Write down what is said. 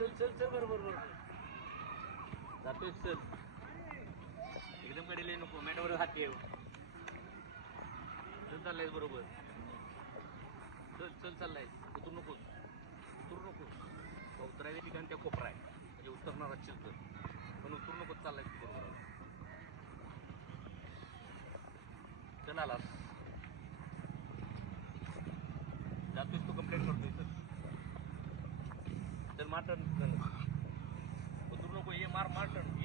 चल चल चल बरोबर जातोय चल एकदम कडे नको मॅटवर हात ठेव चल चाललाय बरोबर चल चल चाललाय उतरू नको उतरायच्या ठिकाणी त्या कोपरा आहे म्हणजे उतरणार असेल तर पण उतरू नको चाललाय बरोबर चल आलास जातोयस तू कंप्लेंट करतोय चल मार टर्न उतरू नको ये मार टर्न